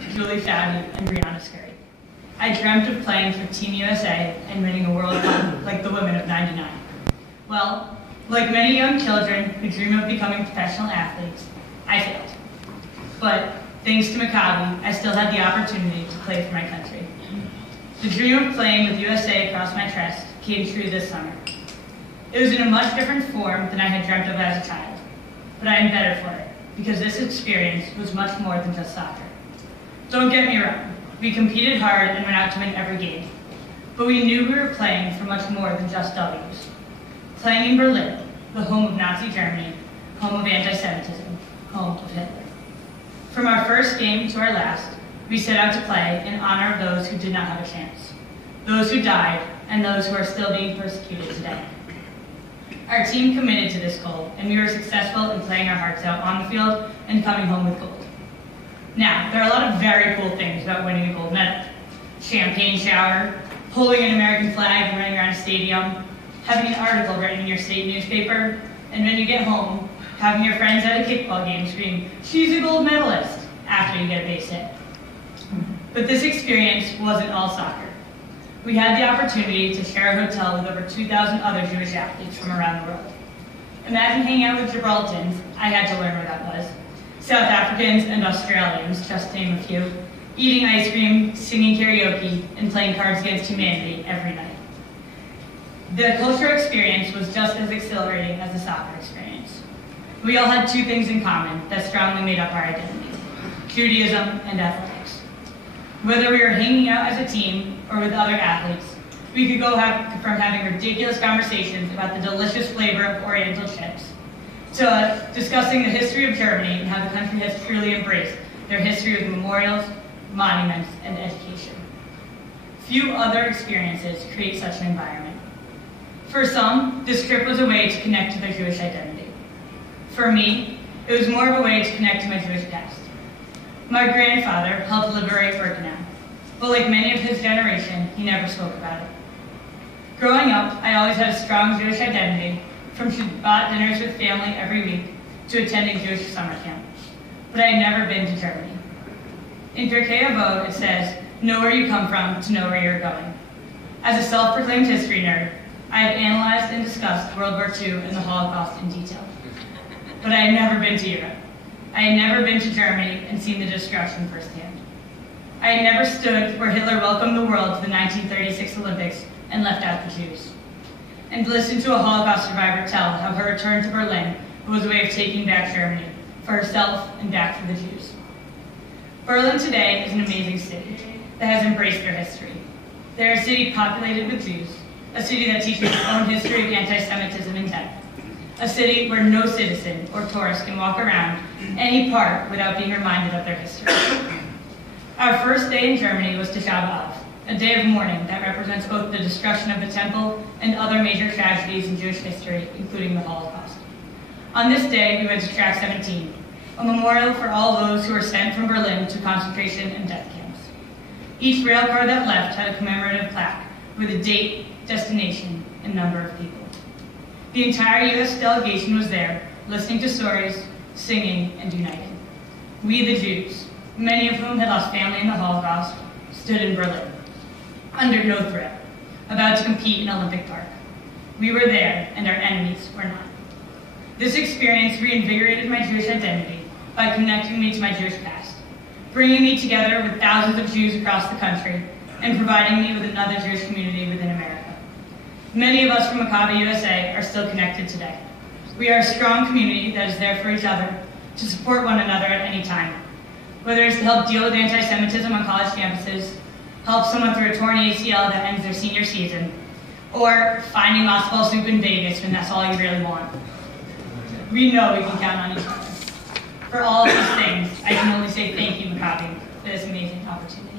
Julie Foudy, and Brianna Scurry. I dreamt of playing for Team USA and winning a World Cup like the women of '99. Well, like many young children who dream of becoming professional athletes, I failed. But thanks to Maccabi, I still had the opportunity to play for my country. The dream of playing with USA across my chest came true this summer. It was in a much different form than I had dreamt of as a child, but I am better for it, because this experience was much more than just soccer. Don't get me wrong, we competed hard and went out to win every game, but we knew we were playing for much more than just W's. Playing in Berlin, the home of Nazi Germany, home of anti-Semitism, home of Hitler. From our first game to our last, we set out to play in honor of those who did not have a chance, those who died, and those who are still being persecuted today. Our team committed to this goal, and we were successful in playing our hearts out on the field and coming home with gold. Now, there are a lot of very cool things about winning a gold medal. Champagne shower, holding an American flag and running around a stadium, having an article written in your state newspaper, and when you get home, having your friends at a kickball game scream, "She's a gold medalist," after you get a base hit. But this experience wasn't all soccer. We had the opportunity to share a hotel with over 2,000 other Jewish athletes from around the world. Imagine hanging out with Gibraltarians, I had to learn where that was, South Africans and Australians, just to name a few, eating ice cream, singing karaoke, and playing Cards Against Humanity every night. The cultural experience was just as exhilarating as the soccer experience. We all had two things in common that strongly made up our identity: Judaism and athletics. Whether we were hanging out as a team or with other athletes, we could go from having ridiculous conversations about the delicious flavor of Oriental chips to discussing the history of Germany and how the country has truly embraced their history with memorials, monuments, and education. Few other experiences create such an environment. For some, this trip was a way to connect to their Jewish identity. For me, it was more of a way to connect to my Jewish past. My grandfather helped liberate Birkenau, but like many of his generation, he never spoke about it. Growing up, I always had a strong Jewish identity, from Shabbat dinners with family every week to attending Jewish summer camp, but I had never been to Germany. In Pirkei Avot, it says, "Know where you come from to know where you're going." As a self-proclaimed history nerd, I had analyzed and discussed World War II and the Holocaust in detail, but I had never been to Europe. I had never been to Germany and seen the destruction firsthand. I had never stood where Hitler welcomed the world to the 1936 Olympics and left out the Jews, and listened to a Holocaust survivor tell how her return to Berlin was a way of taking back Germany for herself and back for the Jews. Berlin today is an amazing city that has embraced their history. They're a city populated with Jews, a city that teaches its own history of anti-Semitism and death, a city where no citizen or tourist can walk around any part without being reminded of their history. Our first day in Germany was Tisha B'Av, a day of mourning that represents both the destruction of the temple and other major tragedies in Jewish history, including the Holocaust. On this day, we went to Track 17, a memorial for all those who were sent from Berlin to concentration and death camps. Each rail car that left had a commemorative plaque with a date, destination, and number of people. The entire U.S. delegation was there, listening to stories, singing, and uniting. We, the Jews, many of whom had lost family in the Holocaust, stood in Berlin, under no threat, about to compete in Olympic Park. We were there, and our enemies were not. This experience reinvigorated my Jewish identity by connecting me to my Jewish past, bringing me together with thousands of Jews across the country, and providing me with another Jewish community within America. Many of us from Maccabi USA are still connected today. We are a strong community that is there for each other, to support one another at any time, whether it's to help deal with anti-Semitism on college campuses, help someone through a torn ACL that ends their senior season, or finding lost ball soup in Vegas when that's all you really want. We know we can count on each other. For all of these things, I can only say thank you, Maccabi, for this amazing opportunity.